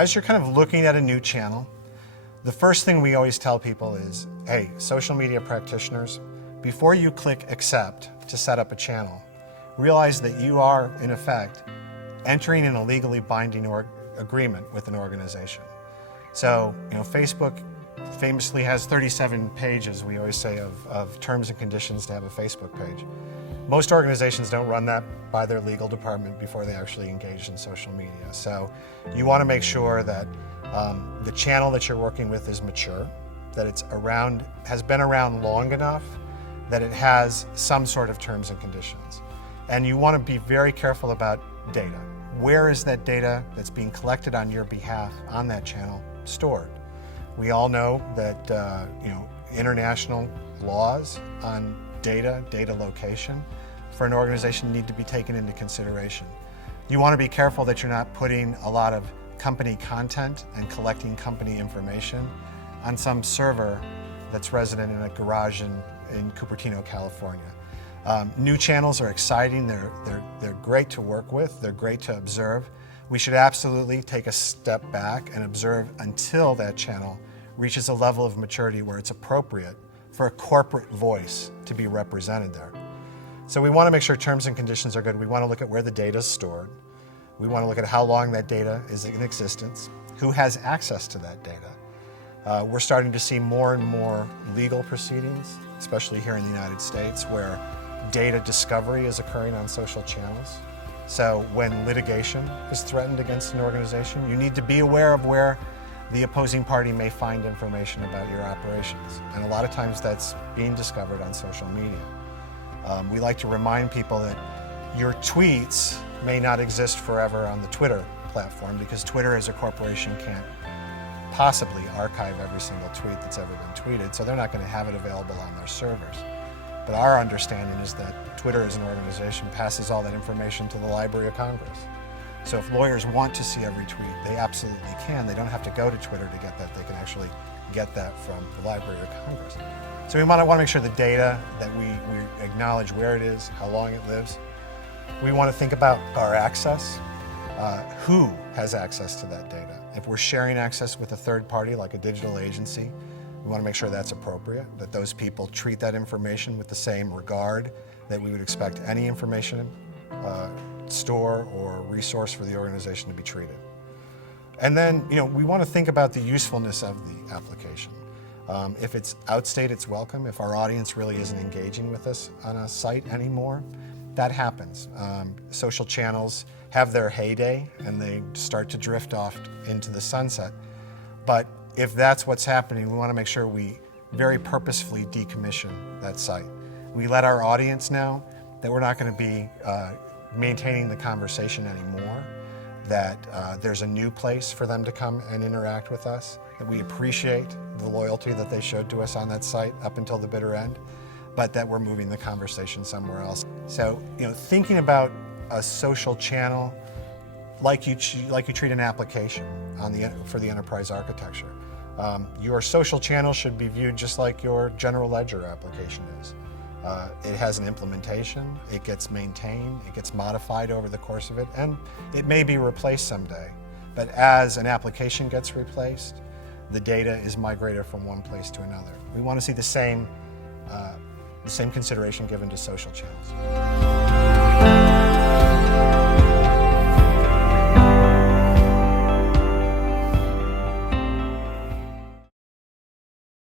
as you're kind of looking at a new channel, the first thing we always tell people is, hey, social media practitioners, before you click accept to set up a channel, realize that you are, in effect, entering in a legally binding agreement with an organization. So, Facebook famously has 37 pages, we always say, of terms and conditions to have a Facebook page. Most organizations don't run that by their legal department before they actually engage in social media. So you want to make sure that the channel that you're working with is mature, that has been around long enough that it has some sort of terms and conditions. And you want to be very careful about data. Where is that data that's being collected on your behalf on that channel stored? We all know that international laws on data location for an organization need to be taken into consideration. You want to be careful that you're not putting a lot of company content and collecting company information on some server that's resident in a garage in Cupertino, California. New channels are exciting, they're great to work with, they're great to observe. We should absolutely take a step back and observe until that channel reaches a level of maturity where it's appropriate for a corporate voice to be represented there. So we want to make sure terms and conditions are good. We want to look at where the data is stored. We want to look at how long that data is in existence, who has access to that data. We're starting to see more and more legal proceedings, especially here in the United States, where data discovery is occurring on social channels. So when litigation is threatened against an organization, you need to be aware of where the opposing party may find information about your operations. And a lot of times that's being discovered on social media. We like to remind people that your tweets may not exist forever on the Twitter platform, because Twitter as a corporation can't possibly archive every single tweet that's ever been tweeted, so they're not going to have it available on their servers. But our understanding is that Twitter as an organization passes all that information to the Library of Congress. So if lawyers want to see every tweet, they absolutely can. They don't have to go to Twitter to get that. They can actually get that from the Library of Congress. So we want to make sure the data, that we acknowledge where it is, how long it lives. We want to think about our access. Who has access to that data? If we're sharing access with a third party like a digital agency, we want to make sure that's appropriate, that those people treat that information with the same regard that we would expect any information store or resource for the organization to be treated. And then, we want to think about the usefulness of the application. If it's outstayed its welcome, if our audience really isn't engaging with us on a site anymore, that happens. Social channels have their heyday and they start to drift off into the sunset. But if that's what's happening, we want to make sure we very purposefully decommission that site. We let our audience know that we're not going to be maintaining the conversation anymore, that there's a new place for them to come and interact with us, that we appreciate the loyalty that they showed to us on that site up until the bitter end, but that we're moving the conversation somewhere else. So, thinking about a social channel like you treat an application for the enterprise architecture. Your social channel should be viewed just like your general ledger application is. It has an implementation, it gets maintained, it gets modified over the course of it, and it may be replaced someday. But as an application gets replaced, the data is migrated from one place to another. We want to see the same consideration given to social channels.